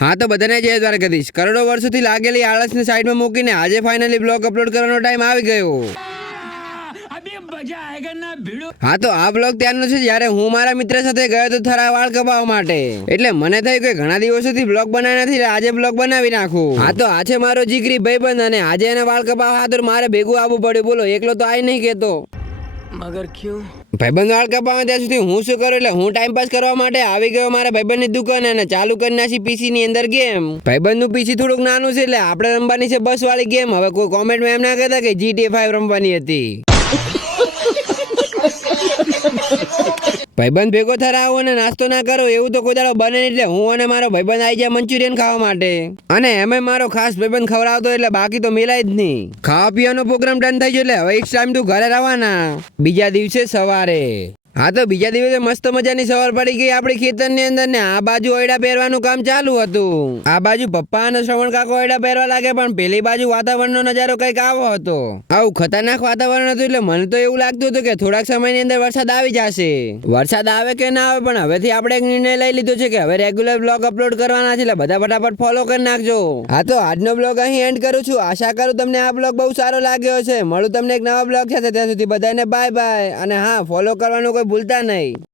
હા તો બધાને જય દ્વારકાધીશ. કરોડો વર્ષોથી લાગેલી આળસને સાઈડમાં મૂકીને આજે ફાઇનલી બ્લોગ અપલોડ કરવાનો ટાઈમ આવી ગયો. હા તો આ બ્લોગ ત્યારનો છે જ્યારે હું મારા મિત્ર સાથે ગયો હતો થરા વાળ કપાવવા માટે. એટલે મને થયું કે ઘણા દિવસોથી બ્લોગ બનાવ્યા નથી, આજે બ્લોગ બનાવી નાખું. હા તો આ છે મારો જીગરી ભાઈબંધ અને આજે એને વાળ કપાવવા તો મારે ભેગું આવવું પડ્યું. બોલો, એકલો તો આઈ નહીં કેતો. મગર ક્યું? ભાઈબંધ વાળ કપાવવા ત્યાં સુધી હું શું કરું, એટલે હું ટાઈમ પાસ કરવા માટે આવી ગયો મારા ભાઈબંધની દુકાને અને ચાલુ કરી નાખી પીસી ની અંદર ગેમ. ભાઈબંધનું પીસી થોડુંક નાનું છે એટલે આપણે રમવાની છે બસ વાળી ગેમ. હવે કોઈ કોમેન્ટમાં એમ ના કહેતા કે GTA 5 રમવાની હતી. ભાઈબંધ ભેગો થરા આવો અને નાસ્તો ના કરો એવું તો કોઈ દાડો બને નહીં. એટલે હું અને મારો ભાઈબંધ આવી જાય મંચુરિયન ખાવા માટે. અને એમાં મારો ખાસ ભાઈબંધ ખવડાવતો એટલે બાકી તો મિલાય જ નહીં. ખાવા પીવાનો પ્રોગ્રામ ડન થઈ ગયો એટલે હવે એક ટાઈમ તું ઘરે રવાના. બીજા દિવસે સવારે. હા તો બીજા દિવસે મસ્ત મજાની સવાર પડી ગઈ આપણી ખેતરની અંદર ને આ બાજુ ઓયડા પહેરવાનું કામ ચાલુ હતું. આ બાજુ પપ્પા અને શ્રવણ કાકો ઓયડા પહેરવા લાગે, પણ પેલી બાજુ વાતાવરણનો નજારો કઈક આવો હતો. આવું ખતરનાક વાતાવરણ હતું એટલે મને તો એવું લાગતું હતું કે થોડાક સમયની અંદર વરસાદ આવી જશે. વરસાદ આવે કે ના આવે, પણ હવેથી આપણે એક નિર્ણય લઈ લીધો છે કે હવે રેગ્યુલર બ્લોગ અપલોડ કરવાના છે, એટલે બધા ફટાફટ ફોલો કરી નાખજો. હા તો આજનો બ્લોગ અહીં એન્ડ કરું છું. આશા કરું તમને આ બ્લોગ બહુ સારો લાગ્યો છે. મળું તમને એક નવા બ્લોગ સાથે, ત્યાં સુધી બધાને બાય બાય. અને હા, ફોલો કરવાનું કોઈ ભૂલતા નહીં.